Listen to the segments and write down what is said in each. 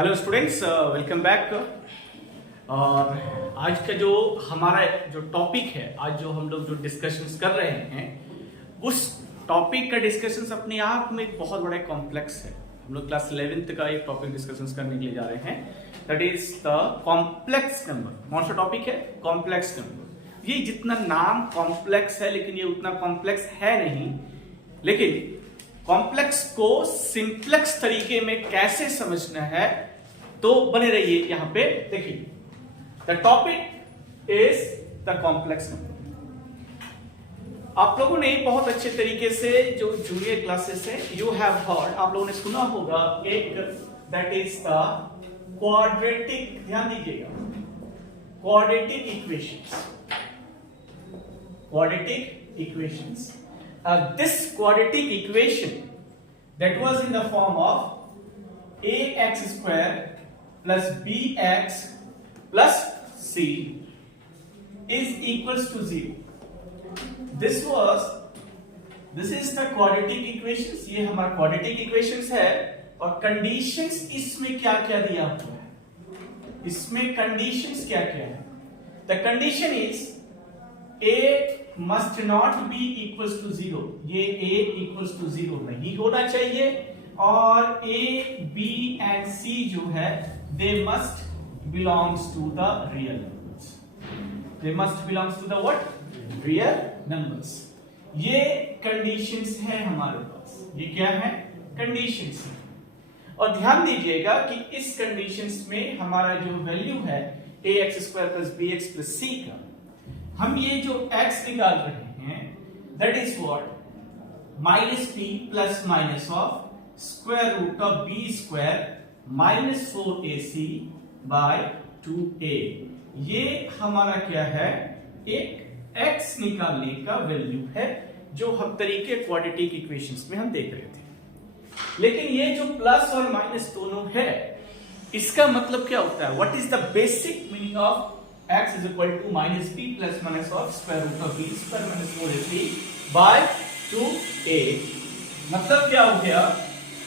Hello students, welcome back. और आज का जो हमारा जो टॉपिक है, आज जो हम लोग जो डिस्कशंस कर रहे हैं, उस टॉपिक का डिस्कशंस अपने आप में एक बहुत बड़ा कॉम्प्लेक्स है। हम लोग क्लास 11th का एक टॉपिक डिस्कशंस करने के लिए जा रहे हैं, that is the complex number. कौन सा टॉपिक है? Complex number. ये जितना नाम कॉम्प्लेक्स है, लेकिन ये उतना कॉम्प्लेक्स है नहीं। लेकिन कॉम्प्लेक्स को सिंप्लेक्स तरीके में कैसे समझना है, तो बने रहिए यहां पे। देखिए, the topic is the complex number. आप लोगों ने बहुत अच्छे तरीके से जो जूनियर क्लासेस है, यू हैव हर्ड, आप लोगों ने सुना होगा एक, दैट इज द क्वाड्रेटिक। ध्यान दीजिएगा, quadratic equations. Quadratic equations, this quadratic equation that was in the form of ax square plus bx plus c is equals to 0. This is the quadratic equations. ये हमारा quadratic equations है, और conditions इसमें क्या क्या दिया हुआ है, इसमें conditions क्या क्या है? The condition is a must not be equals to 0. ये a equals to 0 नहीं होना चाहिए, और a, b and c जो है, they must belongs to the real numbers. They must belongs to the what? Real numbers. ये conditions है हमारे पास। ये क्या है? Conditions है। और ध्यान दीजिएगा कि इस conditions में हमारा जो वैल्यू है ax square plus bx plus c का, हम ये जो x निकाल रहे हैं, that is what? Minus p plus minus of square root of b square minus 4ac by 2a। ये हमारा क्या है? एक x निकालने का वैल्यू है, जो हम तरीके क्वाड्रेटिक इक्वेशंस में हम देख रहे थे। लेकिन ये जो प्लस और माइनस दोनों है, इसका मतलब क्या होता है? What is the basic meaning of x is equal to minus p plus minus of square root of b square minus 4ac by 2a। मतलब क्या हो गया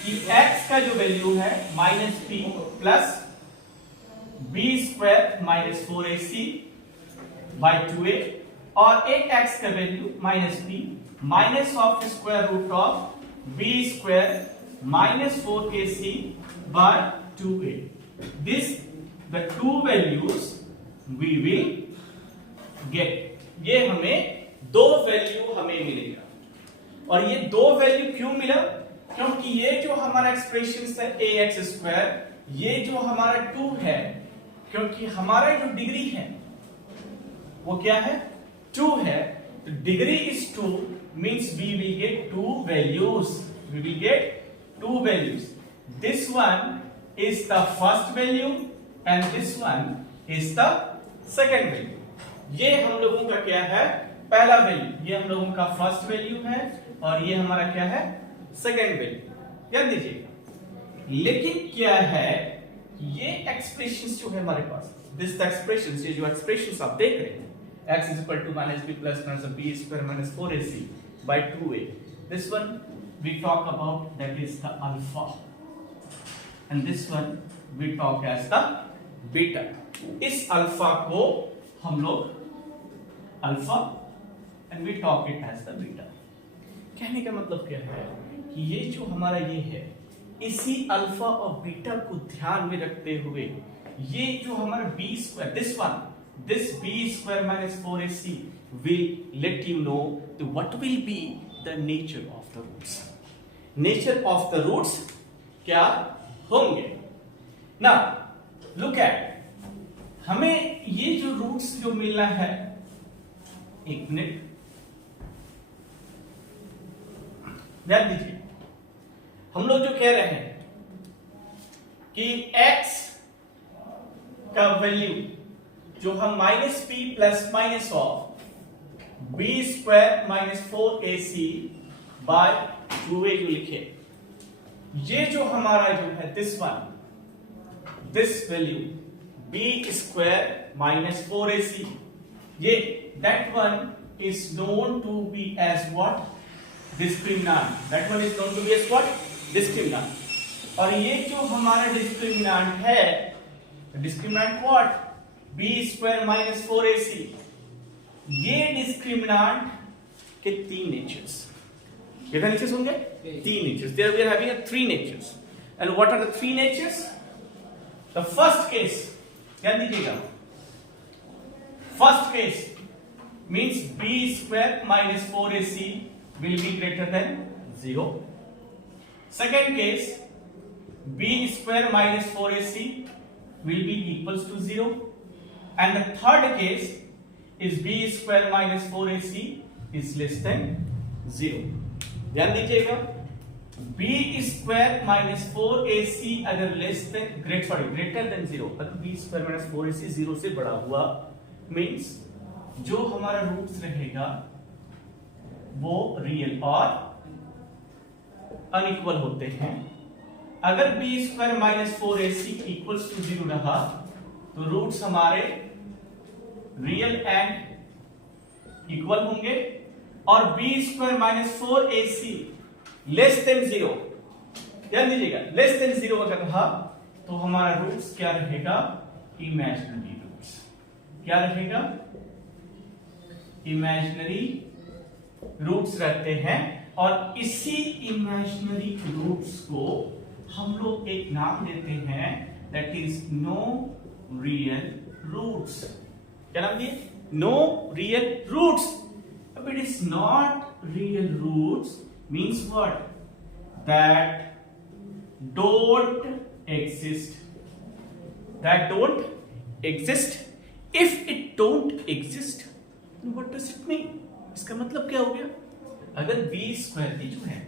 कि x का जो वैल्यू है minus p plus b square minus 4ac by 2a, और एक x का value minus p minus of square root of b square minus 4ac by 2a. This the two values we will get. ये हमें दो value हमें मिलेगा, और ये दो वैल्यू क्यों मिला? क्योंकि ये जो हमारा एक्सप्रेशन है ax स्क्वायर, ये जो हमारा 2 है, क्योंकि हमारा जो डिग्री है वो क्या है? 2 है। तो degree is 2 means we will get 2 values. We will get 2 values. This one is the first value and this one is the second value. ये हम लोगों का क्या है? पहला वैल्यू। ये हम लोगों का फर्स्ट वैल्यू है, और ये हमारा क्या है? Second value. ध्यान दीजिएगा। लेकिन क्या है, ये एक्सप्रेशंस जो है हमारे पास, दिस एक्सप्रेशंस, ये जो एक्सप्रेशंस आप देख रहे हैं, x is equal to minus b plus minus b square minus 4ac by 2a, this one we talk about, that is the alpha, and this one we talk as the beta. इस alpha को हम लोग alpha and we talk it as the beta. कहने का मतलब क्या है कि ये जो हमारा ये है, इसी अल्फा और बीटा को ध्यान में रखते हुए, ये जो हमारा B square, this one, this B square minus 4ac will let you know what will be the nature of the roots. Nature of the roots क्या होंगे ना? लुक एट, हमें ये जो रूट्स जो मिलना है, एक मिनट ध्यान दीजिए। हम लोग जो कह रहे हैं कि x का वैल्यू जो हम minus p plus minus of b square minus 4ac by 2a जो लिखे, ये जो हमारा जो है this one, this value b square minus 4ac, ये that one is known to be as what? Discriminant. That one is known to be as what? Discriminant. और ये जो हमारा डिस्क्रिमिनेंट है, discriminant what, b² minus 4ac, ये discriminant के तीन natures, कितने नेचर्स होंगे? तीन natures. There we are having three natures. And what are the three natures? The first case, ध्यान दीजिएगा, first case means b² minus 4ac will be greater than 0. Second case, b² minus 4ac will be equals to 0. And the third case is b² minus 4ac is less than 0. ध्यान दीजिएगा, b² minus 4ac अगर greater than 0, अगर b² minus 4ac 0 से बड़ा हुआ, means जो हमारा roots रहेगा वो रियल और अनइक्वल होते हैं. अगर b² minus 4ac equals to 0 रहा तो रूट्स हमारे रियल एंड इक्वल होंगे, और b² minus 4ac less than 0, ध्यान दीजिएगा, लेस देन 0 अगर रहा तो हमारा रूट्स क्या रहेगा? Imaginary roots. क्या रहेगा? इमेजिनरी रूट्स रहते हैं. और इसी इमेजिनरी रूट्स को हम लोग एक नाम देते हैं, that is no real roots. क्या नाम दिए? No real roots. अब it is not real roots means what? That don't exist. That don't exist. If it don't exist, what does it mean? इसका मतलब क्या हो गया? अगर b² जो है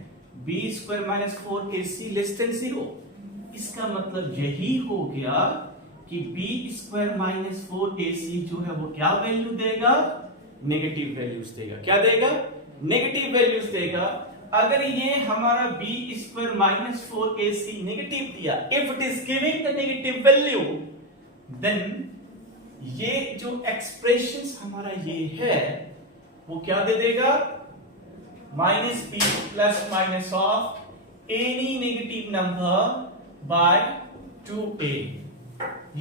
b² minus 4ac less than 0, इसका मतलब यही हो गया कि b² minus 4ac जो है वो क्या वैल्यू देगा? नेगेटिव वैल्यूज देगा. क्या देगा? नेगेटिव वैल्यूज देगा. अगर ये हमारा b² minus 4ac नेगेटिव दिया, if it is giving the negative value, then ये जो एक्सप्रेशंस हमारा ये है वो क्या दे देगा? Minus b plus minus of any negative number by 2a.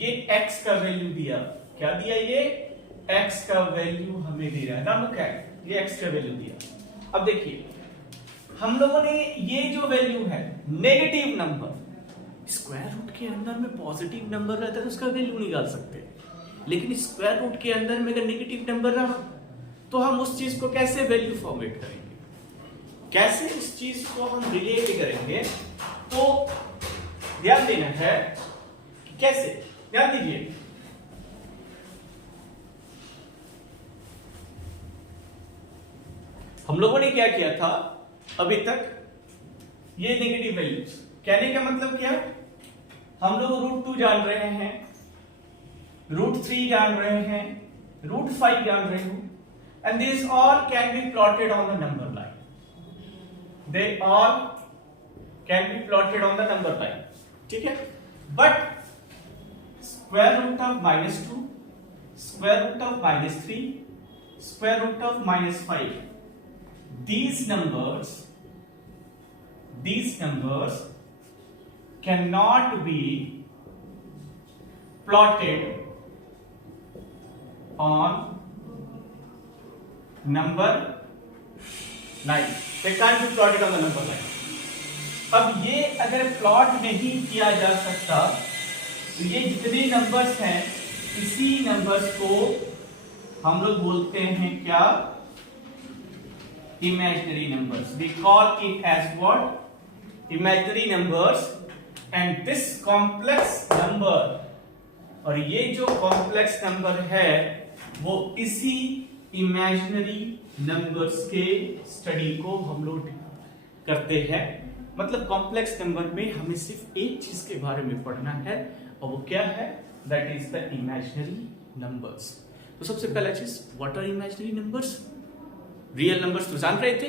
ये x का वैल्यू दिया. क्या दिया? ये x का वैल्यू हमें दे रहा है ना, क्या ये x का वैल्यू दिया. अब देखिए, हम लोगों ने ये जो वैल्यू है नेगेटिव नंबर, स्क्वायर रूट के अंदर में पॉजिटिव नंबर रहता है तो उसका वैल्यू निकाल सकते हैं, लेकिन स्क्वायर रूट के अंदर में अगर नेगेटिव नंबर रहा तो हम उस चीज को कैसे वैल्यू फॉर्मेट करेंगे, कैसे उस चीज को हम रिलेट करेंगे? तो ध्यान देना है कि कैसे. ध्यान दीजिए, हम लोगों ने क्या किया था अभी तक? ये नेगेटिव वैल्यूज, कहने का मतलब क्या? हम लोग √2 जान रहे हैं, √3 जान रहे हैं, √5 जान रहे हो, and these all can be plotted on the number line. They all can be plotted on the number line. ठीक है? But square root of -2, square root of -3, square root of -5, these numbers cannot be plotted on number line. They can't be plotted on the number line. अब ये अगर plot नहीं किया जा सकता तो ये जितने नंबर्स हैं इसी नंबर्स को हम लोग बोलते हैं क्या? Imaginary numbers. We call it as what? Imaginary numbers. And this complex number, और ये जो कॉम्प्लेक्स नंबर है वो इसी इमेजिनरी नंबर्स के स्टडी को हम लोग करते हैं. मतलब कॉम्प्लेक्स नंबर में हमें सिर्फ एक चीज के बारे में पढ़ना है, और वो क्या है? That is the imaginary numbers. तो सबसे पहला चीज, what are imaginary numbers? Real numbers तो जान रहे थे,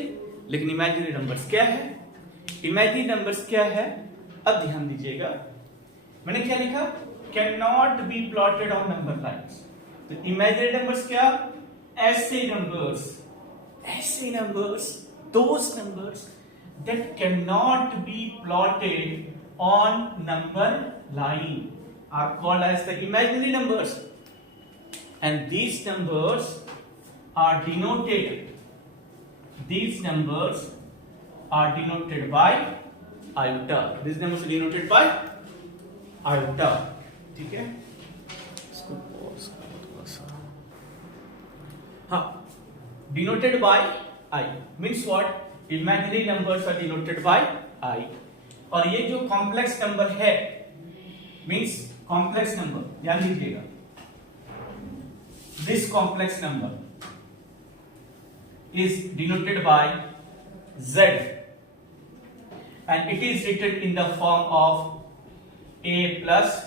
लेकिन इमेजिनरी नंबर्स क्या है? इमेजिनरी नंबर्स क्या है? अब ध्यान दीजिएगा, मैंने क्या लिखा? Can not be plotted on number lines. तो इमेजिनरी नंबर्स क्या? ऐसे numbers, those numbers that cannot be plotted on number line are called as the imaginary numbers, and these numbers are denoted by iota. These numbers are denoted by iota. ठीक है, इसको pause करो थोड़ा सा. हाँ, denoted by I means what? Imaginary numbers are denoted by I. और ये जो कॉम्प्लेक्स नंबर है मीन्स कॉम्प्लेक्स नंबर, ध्यान दीजिएगा, this complex number is denoted by Z and it is written in the form of A plus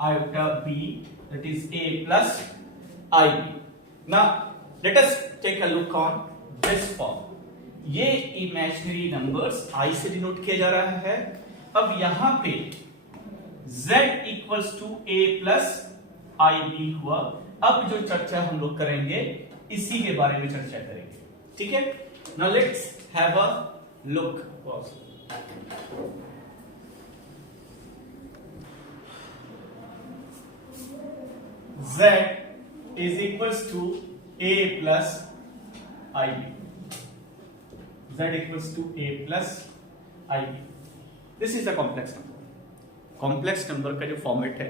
iota B, that is A plus IB. Now let us take a look on this form. ये imaginary numbers I से denote किया जा रहा है. अब यहां पे Z equals to A plus IB हुआ. अब जो चर्चा हम लोग करेंगे इसी के बारे में चर्चा करेंगे. ठीक है, now let's have a look. Z is equals to A plus IB. Z equals to A plus IB. This is the complex number. Complex number का जो फॉर्मेट है,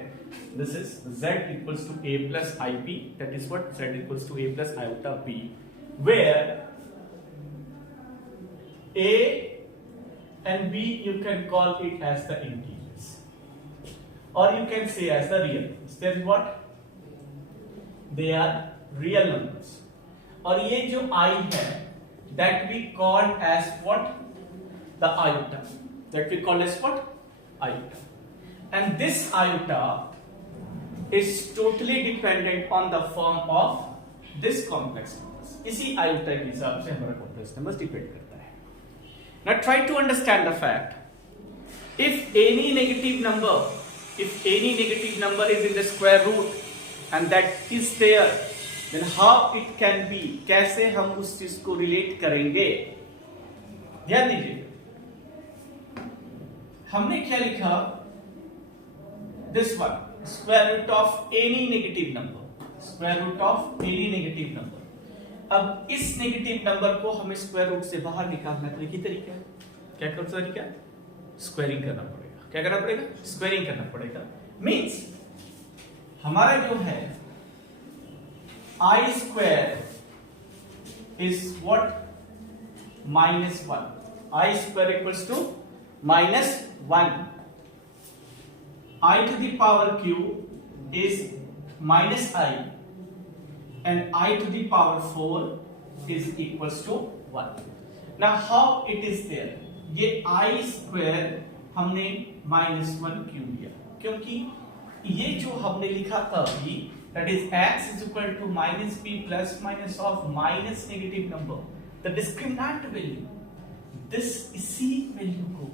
this is Z equals to A plus IB. That is what? Z equals to A plus iota B, where A and B you can call it as the integers, or you can say as the real numbers. That is what? They are real numbers. और ये जो I है, that we call as what? The iota. That we call as what? Iota. And this iota is totally dependent on the form of this complex numbers. इसी iota के हिसाब से हमारा complex numbers depend करता है. Now try to understand the fact. If any negative number is in the square root and that is there, then how it can be? कैसे हम उस चीज को रिलेट करेंगे? ध्यान दीजिए, हमने क्या लिखा? This one, square root of any negative number. Square root of any negative number. अब इस नेगेटिव नंबर को हमें स्क्वायर रूट से बाहर निकालना है. तो तरीका है, क्या कर तरीका? स्क्वायरिंग करना पड़ेगा. क्या करना पड़ेगा? स्क्वायरिंग करना पड़ेगा. मींस हमारा जो है I square is what? -1. I square equals to -1. I to the power q is -I, and I to the power 4 is equals to 1. Now how it is there? ये I square हमने -1 क्यों लिया? क्योंकि ये जो हमने लिखा था अभी, that is x is equal to -b plus minus of minus negative number, the discriminant value, this इसी वैल्यू को,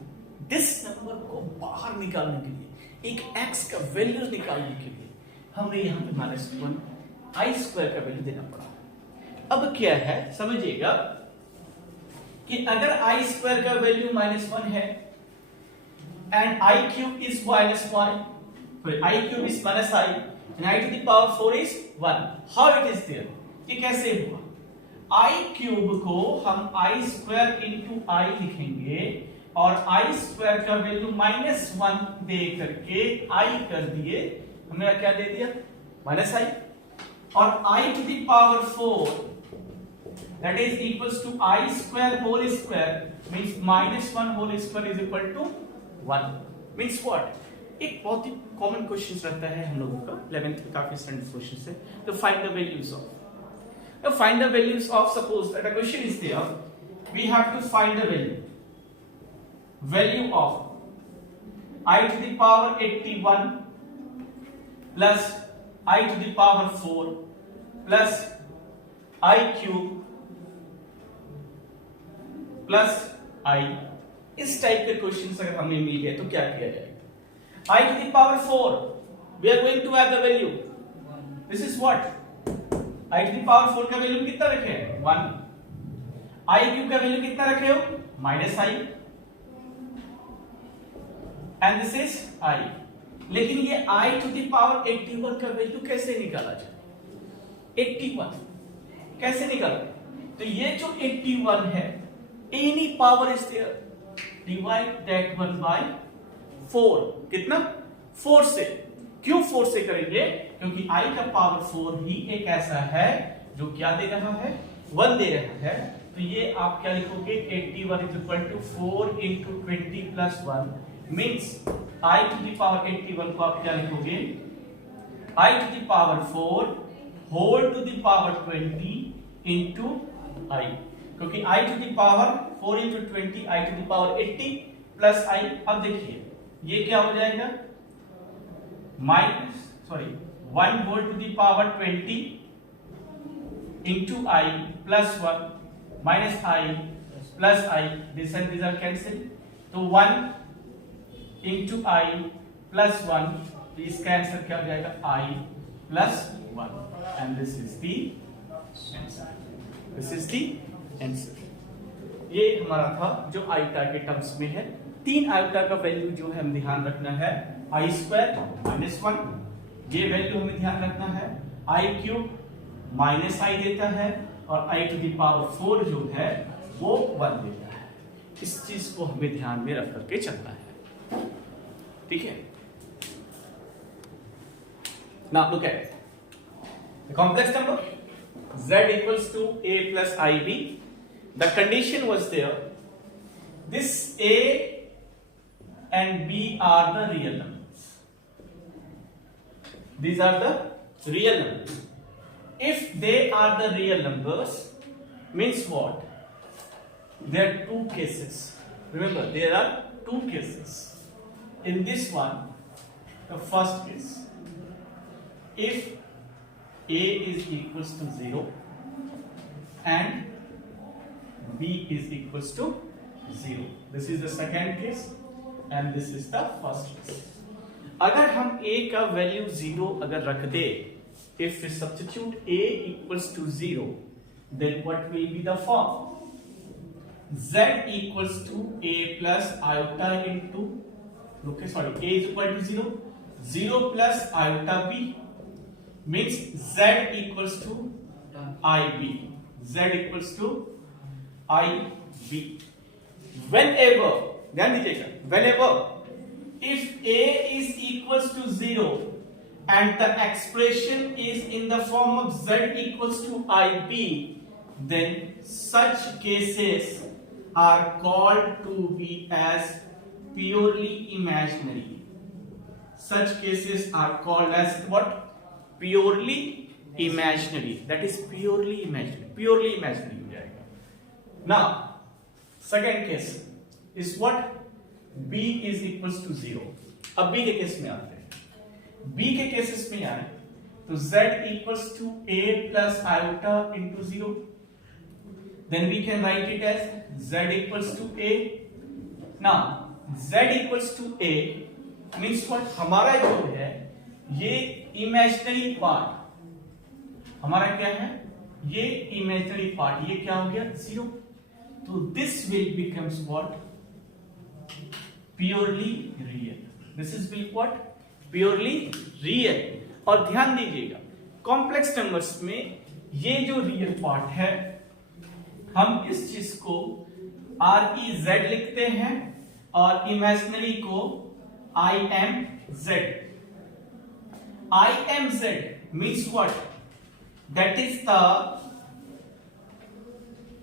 this नंबर को बाहर निकालने के लिए, एक x का वैल्यू निकालने के लिए हमने यहाँ पे -1 I स्क्वायर का वैल्यू देना पड़ा. अब क्या है समझिएगा कि अगर I स्क्वायर का वैल्यू -1 है and I cube is -1, I cube is -I and I to the power 4 is 1. How it is there? ये कैसे हुआ? I cube को हम I स्क्वायर into I लिखेंगे और I स्क्वायर का वैल्यू -1 दे करके I कर दिए. हमने क्या दे दिया? -I. और I to the power 4 that is equals to I square whole square means -1 whole square is equal to 1. means what? एक बहुत ही कॉमन क्वेश्चन रहता है हम लोगों का 11th में, काफी स्टैंडर्ड क्वेश्चन है. तो find the values of, now find the values of, suppose that a question is there, we have to find the value of I to the power 81 plus I to the power 4 plus I cube plus I. इस type के questions अगर हमें मिल गए तो क्या किया जाएगा? I to the power 4, we are going to have the value. This is what? I to the power 4 का वैल्यू कितना रखे हैं? 1. I cube का वैल्यू कितना रखे हो? -I. And this is i। लेकिन ये i टू द पावर 81 का वैल्यू कैसे निकाला जाए? 81 कैसे निकाला? तो ये जो 81 है, any power is there, divide that one by 4। कितना? 4 से। क्यों 4 से करेंगे? क्योंकि i का पावर 4 ही एक ऐसा है जो क्या दे रहा है? 1 दे रहा है। तो ये आप क्या लिखोगे? 81 is equal to 4 into 20 plus 1 means i to the power 81 को आप क्या लिखोगे? i to the power 4 whole to the power 20 into i, क्योंकि i to the power 4 into 20 i to the power 80 plus i। अब देखिए ये क्या हो जाएगा? 1 whole to the power 20 into i plus 1 minus i plus i, this and this are cancel. तो 1 into i plus 1, तो इसका आंसर क्या हो जाएगा? i plus 1 and this is the answer. This is the answer. ये हमारा था जो आइटा के टर्म्स में है। 3 आइटा का वैल्यू जो है हम ध्यान रखना है, i स्क्वायर माइनस 1, ये वैल्यू हमें ध्यान रखना है। i क्यूब माइनस i देता है और i टू द पावर 4 जो है वो 1 देता है। इस चीज को हमें ध्यान में रख करके चलना है, ठीक है? Now look at the complex number z equals to a plus ib. The condition was there, this a and b are the real numbers. These are the real numbers. If they are the real numbers, means what? There are 2 cases. Remember, there are 2 cases. In this one, the first case, if a is equals to 0 and b is equals to 0. This is the second case and this is the first case. अगर हम a का value 0 अगर रख दे, if we substitute a equals to 0, then what will be the form? Z equals to a plus iota into, okay, sorry, a is equal to 0, 0 plus iota b means z equals to ib. Z equals to ib. Whenever, ध्यान दीजिएगा, whenever if a is equals to 0 and the expression is in the form of z equals to ib, then such cases are called to be as purely imaginary. Such cases are called as what? Purely imaginary. That is purely imaginary. Purely imaginary हो जाएगा। Now, second case is what? B is equals to 0. अब B के case में आते हैं। B के cases में आए तो Z equals to a plus iota into 0. Then we can write it as Z equals to a. Now, Z equals to a means what? हमारा जो है ये इमेजिनरी पार्ट हमारा क्या है? ये इमेजिनरी पार्ट, ये क्या हो गया? 0। तो this will becomes what? Purely real. This is will what? Purely real. और ध्यान दीजिएगा, कॉम्प्लेक्स नंबर्स में ये जो रियल पार्ट है, हम इस चीज को REZ लिखते हैं और इमेजिनरी को IMZ. IMZ means what? That is the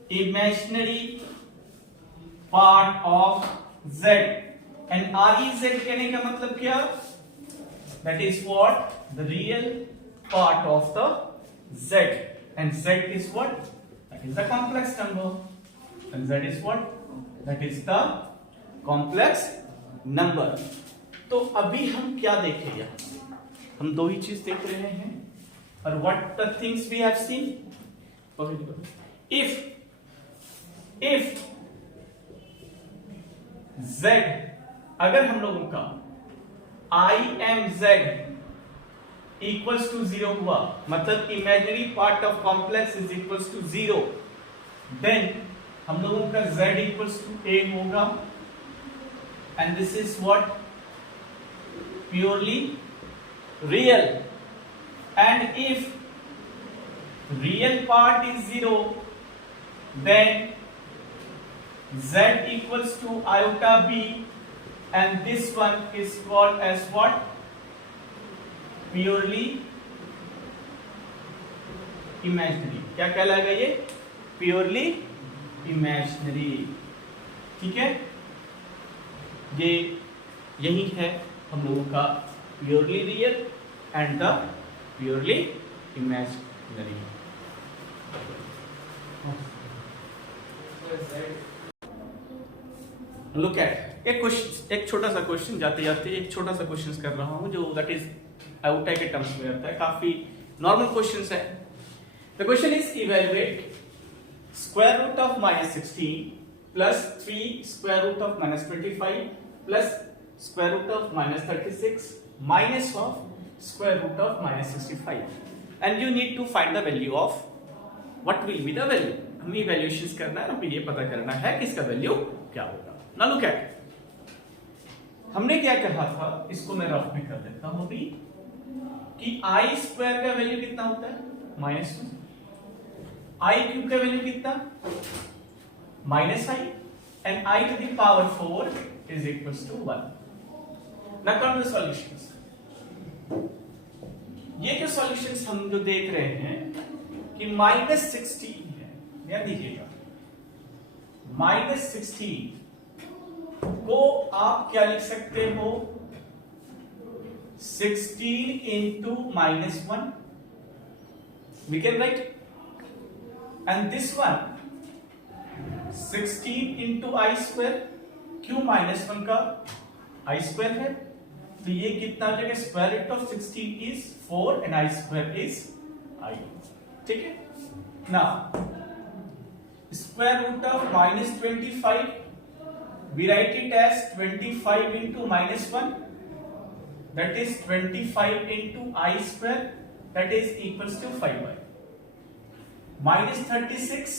imaginary part of Z and REZ कहने का मतलब क्या? That is what? The real part of the Z and Z is what? That is the complex number and Z is what? That is the complex number. तो अभी हम क्या देखेंगे? हम 2 ही चीज देख रहे हैं। और what the things we have seen? If Z, अगर हम लोगों का IMZ equals to 0 हुआ, मतलब imaginary part of complex is equals to 0, then हम लोगों का Z equals to a होगा and this is what purely real, and if real part is 0, then z equals to iota b, and this one is called as what? Purely imaginary. क्या कहलाएगा ये? Purely imaginary. ठीक है, ये यही है हम लोगों का purely real and the purely imaginary. Look at एक क्वेश्चन, एक छोटा सा क्वेश्चन, जाते जाते एक छोटा सा क्वेश्चन कर रहा हूं जो दैट इज आउटा के टर्म्स में आता है, काफी नॉर्मल क्वेश्चन है. The question is evaluate square root of -16 plus 3 square root of -25 plus square root of -36 minus of square root of -65, and you need to find the value of what will be the value. हमें evaluation करना है, हमें ये पता करना है कि इसका वैल्यू क्या होगा. नाउ लुक एट, हमने क्या कहा था, इसको मैं रफ में कर देता हूं अभी, कि आई स्क्वायर का वैल्यू कितना होता है? -1. आई क्यूब का वैल्यू कितना? -i, and i to the power 4 is equals to 1. Now come to solutions. ये जो सॉल्यूशंस हम जो देख रहे हैं कि -16 है, ध्यान दीजिएगा, -16 को आप क्या लिख सकते हो? 16 into -1. We can write, and this one 16 into I square, क्यों -1 का I square है, तो ये कितना हो जाएगा? Square root of 16 is 4 and I square is I. ठीक है. Now square root of -25, we write it as 25 into -1, that is 25 into I square, that is equals to 5i. -36,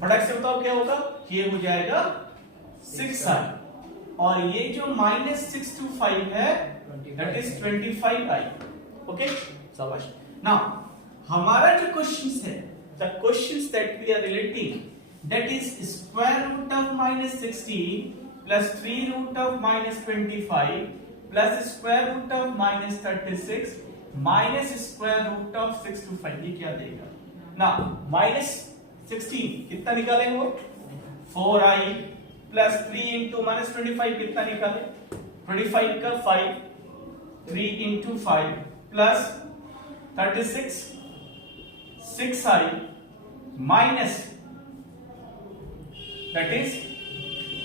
फटाक से बताओ क्या होगा? ये हो जाएगा 6i, और ये जो -6 to 5 है, that is 25i. ओके, शाबाश. नाउ हमारा जो क्वेश्चन है, the questions that we are relating, that is square root of -16 plus 3 root of -25 plus square root of -36 minus square root of 6 to 5. ये क्या देगा? ना -16 कितना निकालेंगे वो? 4i plus 3 into -25 कितना निकाले? 25 का 5, 3 into 5 plus 36 6i minus, that is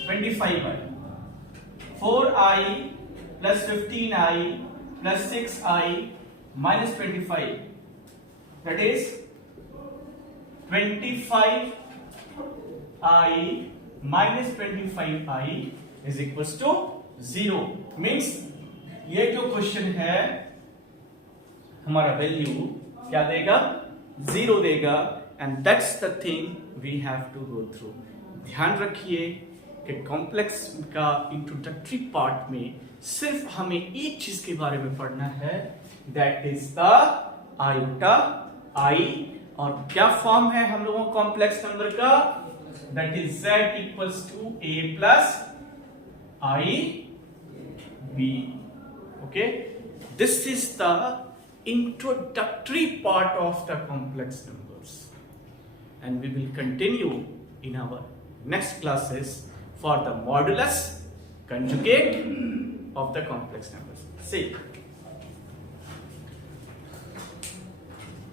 25i, 4i plus 15i plus 6i minus 25, that is 25i minus 25i is equals to 0. Means ये जो क्वेश्चन है हमारा वैल्यू क्या देगा? 0 देगा, and that's the thing we have to go through. ध्यान रखिए कि कॉम्प्लेक्स का इंट्रोडक्टरी पार्ट में सिर्फ हमें एक चीज के बारे में पढ़ना है, that is the iota i. और क्या फॉर्म है हम लोगों कॉम्प्लेक्स नंबर का? That is z equals to a plus i b. Okay, this is the introductory part of the complex numbers, and we will continue in our next classes for the modulus, conjugate of the complex numbers. See.